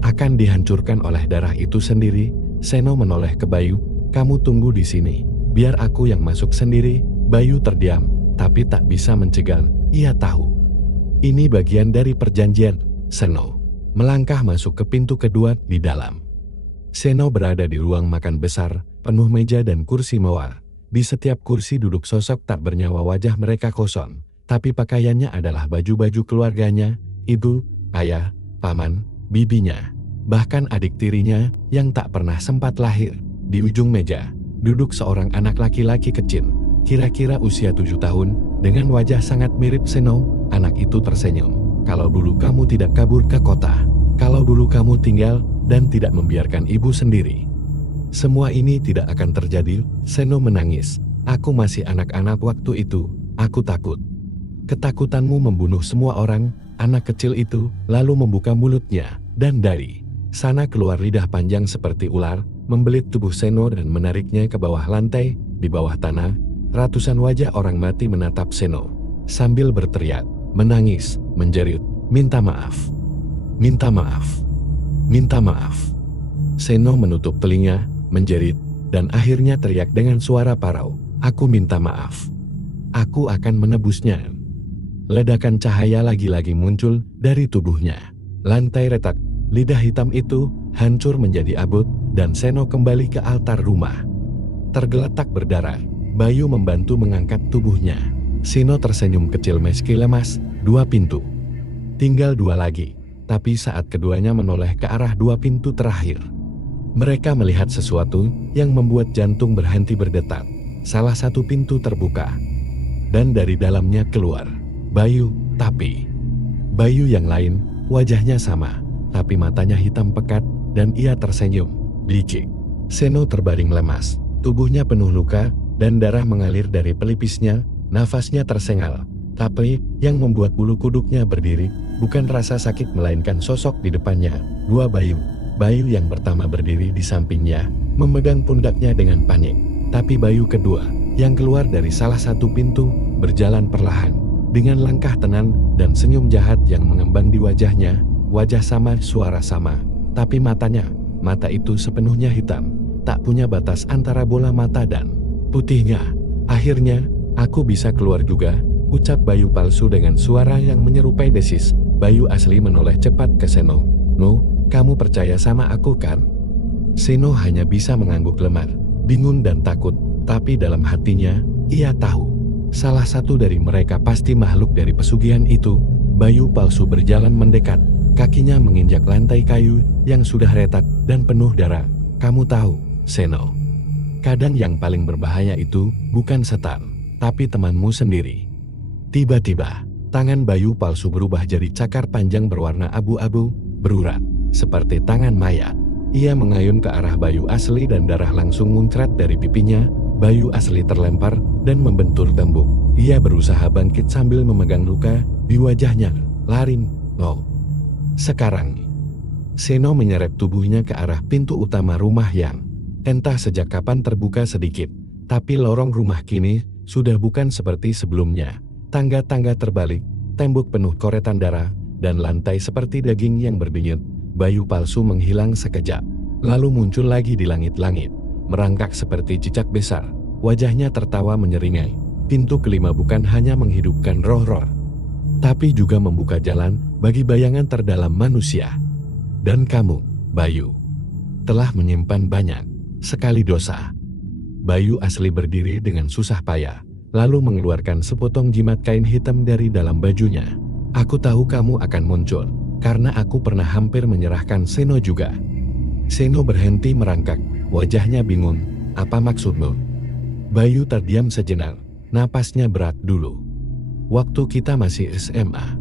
akan dihancurkan oleh darah itu sendiri. Seno menoleh ke Bayu. Kamu tunggu di sini, biar aku yang masuk sendiri. Bayu terdiam, tapi tak bisa mencegah. Ia tahu ini bagian dari perjanjian. Seno melangkah masuk ke pintu kedua di dalam. Seno berada di ruang makan besar, penuh meja dan kursi mewah. Di setiap kursi duduk sosok tak bernyawa, wajah mereka kosong, tapi pakaiannya adalah baju-baju keluarganya, ibu, ayah, paman, bibinya, bahkan adik tirinya yang tak pernah sempat lahir. Di ujung meja, duduk seorang anak laki-laki kecil, kira-kira usia 7 tahun, dengan wajah sangat mirip Seno. Anak itu tersenyum. Kalau dulu kamu tidak kabur ke kota, kalau dulu kamu tinggal dan tidak membiarkan ibu sendiri, semua ini tidak akan terjadi. Seno menangis. Aku masih anak-anak waktu itu, aku takut. Ketakutanmu membunuh semua orang. Anak kecil itu lalu membuka mulutnya, dan dari sana keluar lidah panjang seperti ular, membelit tubuh Seno dan menariknya ke bawah lantai. Di bawah tanah, ratusan wajah orang mati menatap Seno sambil berteriak, menangis, menjerit, minta maaf, minta maaf, minta maaf. Seno menutup telinga, menjerit, dan akhirnya teriak dengan suara parau, aku minta maaf. Aku akan menebusnya. Ledakan cahaya lagi-lagi muncul dari tubuhnya. Lantai retak, lidah hitam itu hancur menjadi abut, dan Seno kembali ke altar rumah. Tergeletak berdarah, Bayu membantu mengangkat tubuhnya. Seno tersenyum kecil meski lemas. 2 pintu. Tinggal 2 lagi. Tapi saat keduanya menoleh ke arah 2 pintu terakhir, mereka melihat sesuatu yang membuat jantung berhenti berdetak. Salah satu pintu terbuka, dan dari dalamnya keluar Bayu, tapi Bayu yang lain. Wajahnya sama, tapi matanya hitam pekat, dan ia tersenyum licik. Seno terbaring lemas, tubuhnya penuh luka, dan darah mengalir dari pelipisnya. Nafasnya tersengal, tapi yang membuat bulu kuduknya berdiri bukan rasa sakit melainkan sosok di depannya. 2 Bayu. Bayu yang pertama berdiri di sampingnya, memegang pundaknya dengan panik. Tapi Bayu kedua, yang keluar dari salah satu pintu, berjalan perlahan, dengan langkah tenang dan senyum jahat yang mengembang di wajahnya. Wajah sama, suara sama, tapi mata itu sepenuhnya hitam, tak punya batas antara bola mata dan putihnya. Akhirnya, aku bisa keluar juga, ucap Bayu palsu dengan suara yang menyerupai desis. Bayu asli menoleh cepat ke Seno. No, kamu percaya sama aku kan? Seno hanya bisa mengangguk lemah, bingung dan takut, tapi dalam hatinya, ia tahu salah satu dari mereka pasti makhluk dari pesugihan itu. Bayu palsu berjalan mendekat, kakinya menginjak lantai kayu yang sudah retak dan penuh darah. Kamu tahu, Seno, kadang yang paling berbahaya itu bukan setan, tapi temanmu sendiri. Tiba-tiba, tangan Bayu palsu berubah jadi cakar panjang berwarna abu-abu, berurat seperti tangan mayat. Ia mengayun ke arah Bayu asli dan darah langsung muncrat dari pipinya. Bayu asli terlempar dan membentur tembok. Ia berusaha bangkit sambil memegang luka di wajahnya. Larin, no. Sekarang, Seno menyeret tubuhnya ke arah pintu utama rumah yang entah sejak kapan terbuka sedikit. Tapi lorong rumah kini sudah bukan seperti sebelumnya. Tangga-tangga terbalik, tembok penuh koretan darah, dan lantai seperti daging yang berdenyut. Bayu palsu menghilang sekejap, lalu muncul lagi di langit-langit, merangkak seperti cicak besar. Wajahnya tertawa menyeringai. Pintu kelima bukan hanya menghidupkan roh-roh, tapi juga membuka jalan bagi bayangan terdalam manusia. Dan kamu, Bayu, telah menyimpan banyak sekali dosa. Bayu asli berdiri dengan susah payah, lalu mengeluarkan sepotong jimat kain hitam dari dalam bajunya. Aku tahu kamu akan muncul, karena aku pernah hampir menyerahkan Seno juga. Seno berhenti merangkak, wajahnya bingung. Apa maksudmu? Bayu terdiam sejenak, napasnya berat dulu. Waktu kita masih SMA,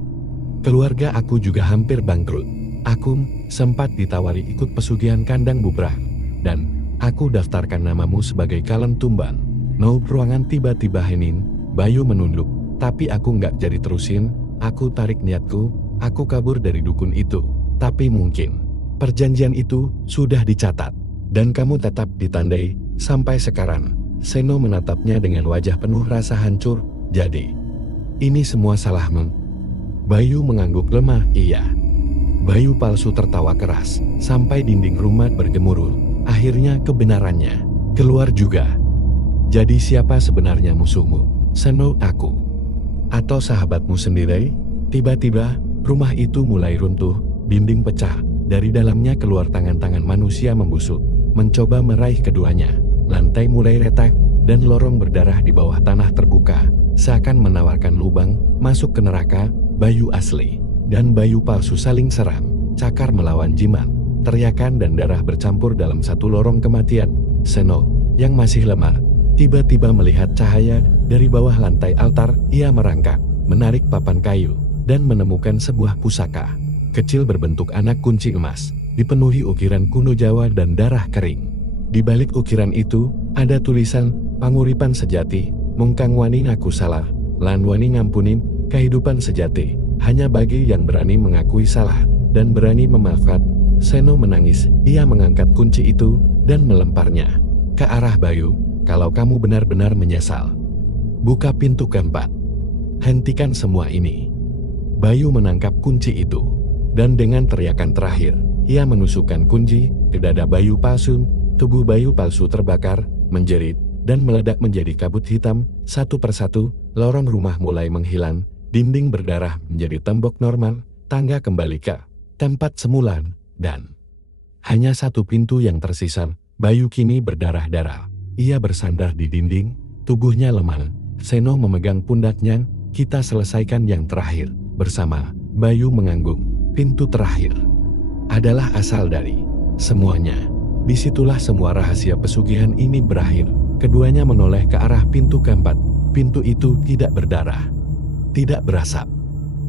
keluarga aku juga hampir bangkrut. Aku sempat ditawari ikut pesugihan kandang bubrah, dan aku daftarkan namamu sebagai kaleng tumbang. No, ruangan tiba-tiba hening. Bayu menunduk, tapi aku nggak jadi terusin. Aku tarik niatku, aku kabur dari dukun itu. Tapi mungkin perjanjian itu sudah dicatat dan kamu tetap ditandai sampai sekarang. Seno menatapnya dengan wajah penuh rasa hancur. Jadi, ini semua salahmu? Bayu mengangguk lemah. Iya. Bayu palsu tertawa keras sampai dinding rumah bergemuruh. Akhirnya kebenarannya keluar juga. Jadi siapa sebenarnya musuhmu? Seno, aku atau sahabatmu sendiri? Tiba-tiba rumah itu mulai runtuh, dinding pecah, dari dalamnya keluar tangan-tangan manusia membusuk, mencoba meraih keduanya. Lantai mulai retak, dan lorong berdarah di bawah tanah terbuka, seakan menawarkan lubang masuk ke neraka. Bayu asli dan Bayu palsu saling serang, cakar melawan jimat, teriakan dan darah bercampur dalam satu lorong kematian. Seno, yang masih lemah, tiba-tiba melihat cahaya dari bawah lantai altar. Ia merangkak, menarik papan kayu, dan menemukan sebuah pusaka kecil berbentuk anak kunci emas, dipenuhi ukiran kuno Jawa dan darah kering. Di balik ukiran itu, ada tulisan, "Panguripan sejati, mungkang wani ngaku salah, lan wani ngampunin, kehidupan sejati, hanya bagi yang berani mengakui salah, dan berani memaafkan." Seno menangis, ia mengangkat kunci itu, dan melemparnya ke arah Bayu. "Kalau kamu benar-benar menyesal, buka pintu keempat. Hentikan semua ini." Bayu menangkap kunci itu, dan dengan teriakan terakhir, ia menusukkan kunci ke dada Bayu palsu. Tubuh Bayu palsu terbakar, menjerit, dan meledak menjadi kabut hitam. Satu persatu, lorong rumah mulai menghilang, dinding berdarah menjadi tembok normal, tangga kembali ke tempat semula, dan hanya satu pintu yang tersisa. Bayu kini berdarah-darah. Ia bersandar di dinding, tubuhnya lemah. Seno memegang pundaknya. "Kita selesaikan yang terakhir bersama." Bayu mengangguk. Pintu terakhir adalah asal dari semuanya. Disitulah semua rahasia pesugihan ini berakhir. Keduanya menoleh ke arah pintu keempat. Pintu itu tidak berdarah, tidak berasap,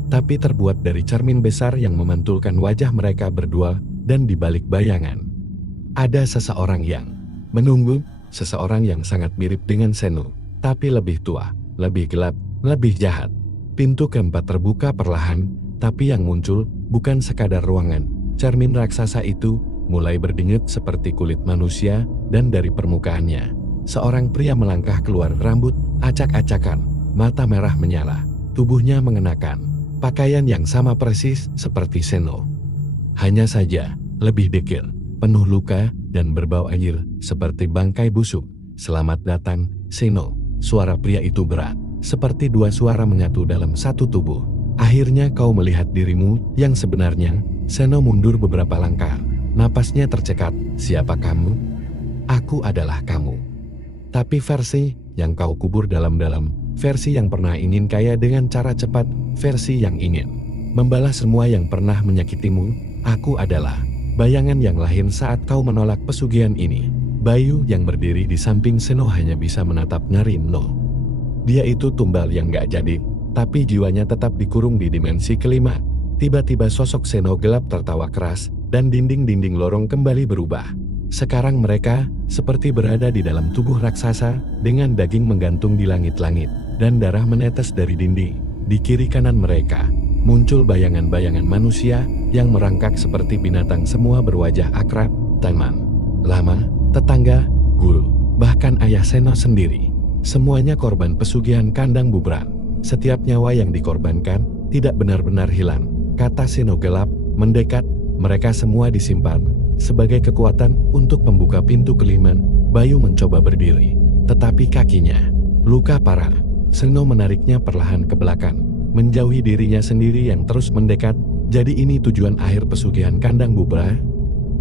tapi terbuat dari cermin besar yang memantulkan wajah mereka berdua, dan di balik bayangan ada seseorang yang menunggu, seseorang yang sangat mirip dengan Seno, tapi lebih tua, lebih gelap, lebih jahat. Pintu keempat terbuka perlahan, tapi yang muncul bukan sekadar ruangan. Cermin raksasa itu mulai berdenyut seperti kulit manusia, dan dari permukaannya, seorang pria melangkah keluar, rambut acak-acakan, mata merah menyala, tubuhnya mengenakan pakaian yang sama persis seperti Seno. Hanya saja, lebih dekil, penuh luka, dan berbau air, seperti bangkai busuk. "Selamat datang, Seno." Suara pria itu berat, seperti dua suara menyatu dalam satu tubuh. "Akhirnya kau melihat dirimu yang sebenarnya." Seno mundur beberapa langkah. Napasnya tercekat. "Siapa kamu?" "Aku adalah kamu. Tapi versi yang kau kubur dalam-dalam. Versi yang pernah ingin kaya dengan cara cepat. Versi yang ingin membalas semua yang pernah menyakitimu. Aku adalah bayangan yang lahir saat kau menolak pesugihan ini." Bayu yang berdiri di samping Seno hanya bisa menatap Narino. Dia itu tumbal yang gak jadi, tapi jiwanya tetap dikurung di dimensi kelima. Tiba-tiba sosok Seno gelap tertawa keras, dan dinding-dinding lorong kembali berubah. Sekarang mereka seperti berada di dalam tubuh raksasa, dengan daging menggantung di langit-langit, dan darah menetes dari dinding. Di kiri kanan mereka, muncul bayangan-bayangan manusia yang merangkak seperti binatang, semua berwajah akrab, teman lama, tetangga, guru, bahkan ayah Seno sendiri. Semuanya korban pesugihan kandang Bubran. Setiap nyawa yang dikorbankan tidak benar-benar hilang, kata Seno gelap, mendekat. Mereka semua disimpan sebagai kekuatan untuk membuka pintu kelima. Bayu mencoba berdiri, tetapi kakinya luka parah. Seno menariknya perlahan ke belakang, menjauhi dirinya sendiri yang terus mendekat. Jadi ini tujuan akhir pesugihan kandang Bubra?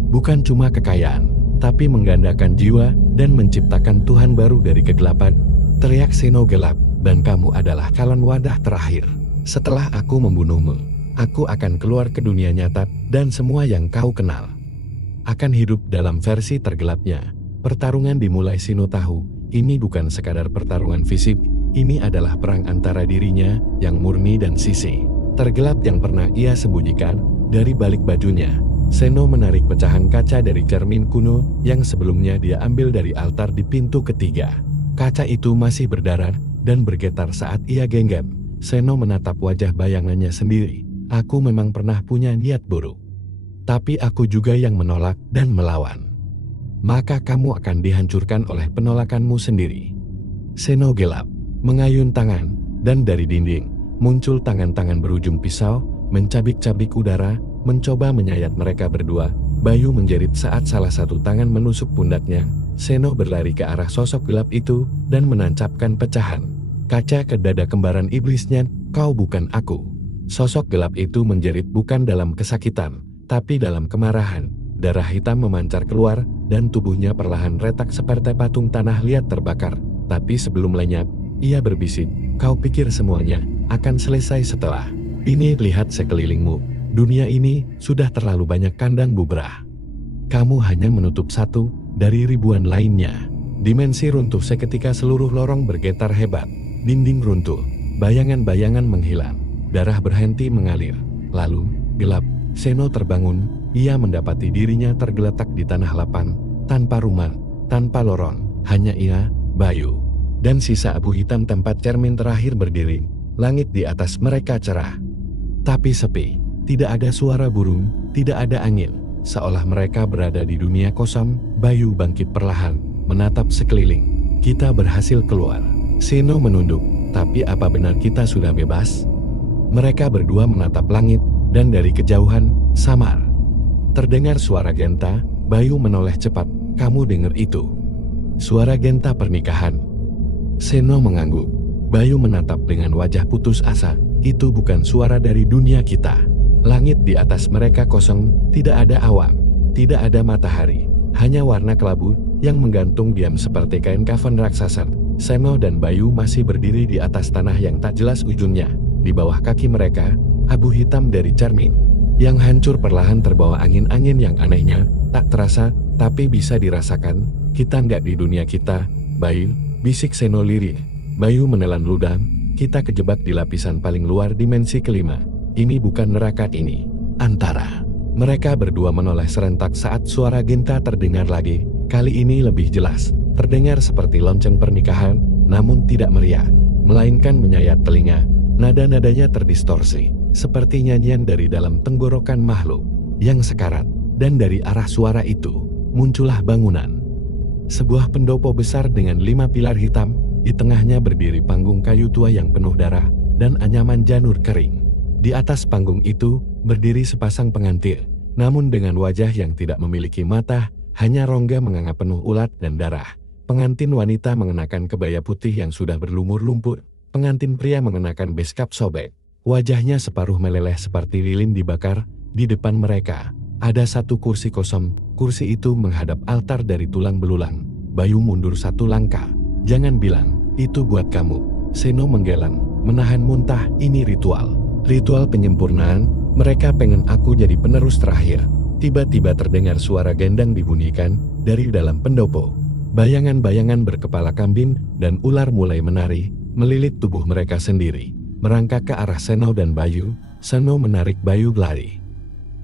Bukan cuma kekayaan, tapi menggandakan jiwa dan menciptakan Tuhan baru dari kegelapan. Teriak Seno gelap, dan kamu adalah calon wadah terakhir. Setelah aku membunuhmu, aku akan keluar ke dunia nyata, dan semua yang kau kenal akan hidup dalam versi tergelapnya. Pertarungan dimulai. Seno tahu, ini bukan sekadar pertarungan fisik, ini adalah perang antara dirinya yang murni dan sisi tergelap yang pernah ia sembunyikan dari balik bajunya. Seno menarik pecahan kaca dari cermin kuno yang sebelumnya dia ambil dari altar di pintu ketiga. Kaca itu masih berdarah dan bergetar saat ia genggam. Seno menatap wajah bayangannya sendiri. Aku memang pernah punya niat buruk. Tapi aku juga yang menolak dan melawan. Maka kamu akan dihancurkan oleh penolakanmu sendiri. Seno gelap, mengayun tangan, dan dari dinding muncul tangan-tangan berujung pisau, mencabik-cabik udara, mencoba menyayat mereka berdua. Bayu menjerit saat salah satu tangan menusuk pundaknya. Seno berlari ke arah sosok gelap itu dan menancapkan pecahan kaca ke dada kembaran iblisnya. Kau bukan aku. Sosok gelap itu menjerit bukan dalam kesakitan, tapi dalam kemarahan. Darah hitam memancar keluar dan tubuhnya perlahan retak seperti patung tanah liat terbakar. Tapi sebelum lenyap, ia berbisik, kau pikir semuanya akan selesai setelah ini? Lihat sekelilingmu. Dunia ini sudah terlalu banyak kandang bubrah. Kamu hanya menutup satu dari ribuan lainnya. Dimensi runtuh seketika, seluruh lorong bergetar hebat. Dinding runtuh, bayangan-bayangan menghilang, darah berhenti mengalir. Lalu, gelap, Seno terbangun. Ia mendapati dirinya tergeletak di tanah lapang, tanpa rumah, tanpa lorong, hanya ia, Bayu, dan sisa abu hitam tempat cermin terakhir berdiri. Langit di atas mereka cerah, tapi sepi. Tidak ada suara burung, tidak ada angin, seolah mereka berada di dunia kosong. Bayu bangkit perlahan, menatap sekeliling. Kita berhasil keluar. Seno menunduk, tapi apa benar kita sudah bebas? Mereka berdua menatap langit, dan dari kejauhan, samar terdengar suara Genta. Bayu menoleh cepat. Kamu dengar itu? Suara Genta pernikahan. Seno mengangguk. Bayu menatap dengan wajah putus asa. Itu bukan suara dari dunia kita. Langit di atas mereka kosong, tidak ada awan, tidak ada matahari, hanya warna kelabu yang menggantung diam seperti kain kafan raksasa. Seno dan Bayu masih berdiri di atas tanah yang tak jelas ujungnya. Di bawah kaki mereka, abu hitam dari cermin yang hancur perlahan terbawa angin-angin yang anehnya, tak terasa, tapi bisa dirasakan. Kita nggak di dunia kita, Bayu, bisik Seno lirih. Bayu menelan ludah. Kita kejebak di lapisan paling luar dimensi kelima. Ini bukan neraka, ini antara. Mereka berdua menoleh serentak saat suara Genta terdengar lagi. Kali ini lebih jelas, terdengar seperti lonceng pernikahan, namun tidak meriah, melainkan menyayat telinga. Nada-nadanya terdistorsi, seperti nyanyian dari dalam tenggorokan makhluk yang sekarat. Dan dari arah suara itu, muncullah bangunan. Sebuah pendopo besar dengan 5 pilar hitam, di tengahnya berdiri panggung kayu tua yang penuh darah dan anyaman janur kering. Di atas panggung itu, berdiri sepasang pengantin, namun dengan wajah yang tidak memiliki mata, hanya rongga menganga penuh ulat dan darah. Pengantin wanita mengenakan kebaya putih yang sudah berlumur lumpur. Pengantin pria mengenakan beskap sobek. Wajahnya separuh meleleh seperti lilin dibakar. Di depan mereka, ada satu kursi kosong. Kursi itu menghadap altar dari tulang belulang. Bayu mundur satu langkah. Jangan bilang, itu buat kamu. Seno menggeleng, menahan muntah. Ini ritual. Ritual penyempurnaan. Mereka pengen aku jadi penerus terakhir. Tiba-tiba terdengar suara gendang dibunyikan dari dalam pendopo. Bayangan-bayangan berkepala kambing dan ular mulai menari, melilit tubuh mereka sendiri, merangkak ke arah Seno dan Bayu. Seno menarik Bayu lari.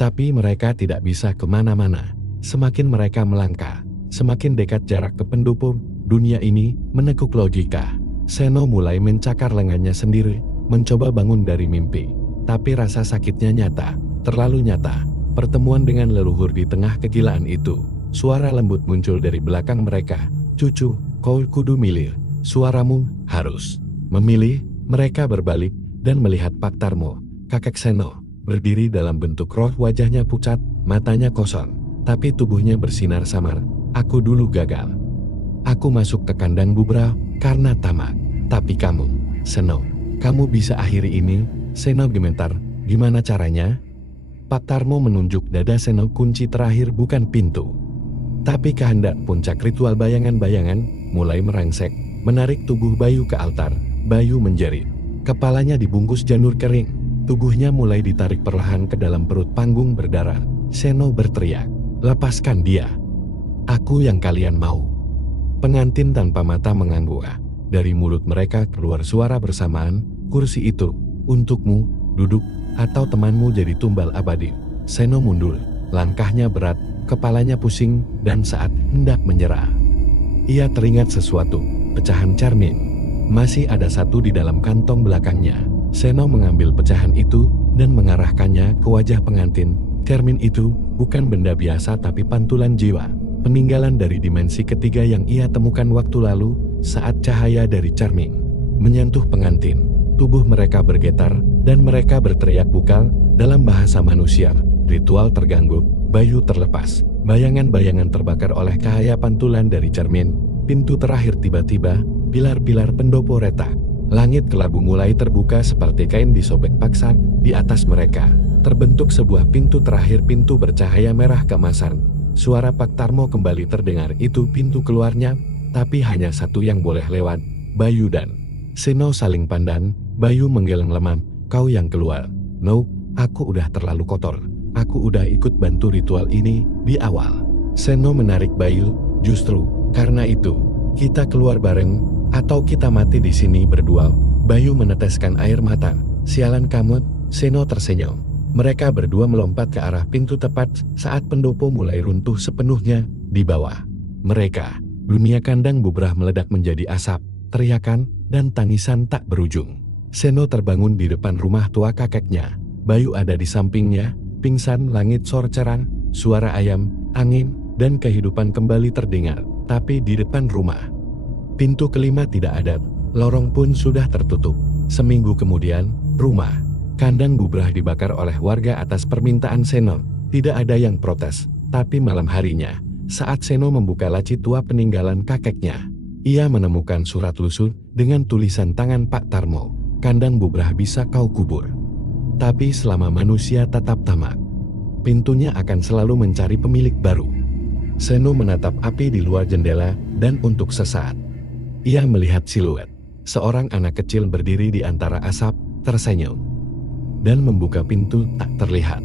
Tapi mereka tidak bisa kemana-mana. Semakin mereka melangkah, semakin dekat jarak ke pendopo. Dunia ini menekuk logika. Seno mulai mencakar lengannya sendiri, mencoba bangun dari mimpi. Tapi rasa sakitnya nyata, terlalu nyata. Pertemuan dengan leluhur di tengah kegilaan itu. Suara lembut muncul dari belakang mereka. Cucu, kau kudu milih. Suaramu harus memilih. Mereka berbalik dan melihat Pak Tarmo, kakek Seno, berdiri dalam bentuk roh. Wajahnya pucat, matanya kosong, tapi tubuhnya bersinar samar. Aku dulu gagal. Aku masuk ke kandang bubrah karena tamak. Tapi kamu, Seno, kamu bisa akhiri ini. Seno gemetar. Gimana caranya? Pak Tarmo menunjuk dada Seno. Kunci terakhir bukan pintu, tapi kehendak. Puncak ritual bayangan-bayangan mulai merangsek, menarik tubuh Bayu ke altar. Bayu menjerit. Kepalanya dibungkus janur kering. Tubuhnya mulai ditarik perlahan ke dalam perut panggung berdarah. Seno berteriak, lepaskan dia. Aku yang kalian mau. Pengantin tanpa mata mengangguk. Dari mulut mereka keluar suara bersamaan. Kursi itu untukmu, duduk, atau temanmu jadi tumbal abadi. Seno mundur, langkahnya berat, kepalanya pusing, dan saat hendak menyerah, ia teringat sesuatu. Pecahan cermin masih ada satu di dalam kantong belakangnya. Seno mengambil pecahan itu dan mengarahkannya ke wajah pengantin. Cermin itu bukan benda biasa tapi pantulan jiwa, peninggalan dari dimensi ketiga yang ia temukan waktu lalu saat cahaya dari cermin menyentuh pengantin. Tubuh mereka bergetar dan mereka berteriak bukal dalam bahasa manusia. Ritual terganggu, Bayu terlepas, bayangan-bayangan terbakar oleh cahaya pantulan dari cermin. Pintu terakhir tiba-tiba, pilar-pilar pendopo retak. Langit kelabu mulai terbuka seperti kain disobek paksa di atas mereka. Terbentuk sebuah pintu terakhir, pintu bercahaya merah keemasan. Suara Pak Tarmo kembali terdengar, itu pintu keluarnya, tapi hanya satu yang boleh lewat. Bayu dan Seno saling pandang. Bayu menggeleng lemam, kau yang keluar. No, aku udah terlalu kotor. Aku udah ikut bantu ritual ini di awal. Seno menarik Bayu, justru karena itu kita keluar bareng atau kita mati di sini berdua. Bayu meneteskan air mata. Sialan kamu, Seno tersenyum. Mereka berdua melompat ke arah pintu tepat saat pendopo mulai runtuh sepenuhnya di bawah mereka. Dunia kandang bubrah meledak menjadi asap, teriakan, dan tangisan tak berujung. Seno terbangun di depan rumah tua kakeknya. Bayu ada di sampingnya, pingsan. Langit sorceran, suara ayam, angin, dan kehidupan kembali terdengar. Tapi di depan rumah, pintu kelima tidak ada, lorong pun sudah tertutup. Seminggu kemudian, rumah kandang bubrah dibakar oleh warga atas permintaan Seno. Tidak ada yang protes, tapi malam harinya, saat Seno membuka laci tua peninggalan kakeknya, ia menemukan surat lusuh dengan tulisan tangan Pak Tarmo. Kandang bubrah bisa kau kubur, tapi selama manusia tetap tamak, pintunya akan selalu mencari pemilik baru. Seno menatap api di luar jendela, dan untuk sesaat, ia melihat siluet seorang anak kecil berdiri di antara asap, tersenyum dan membuka pintu tak terlihat.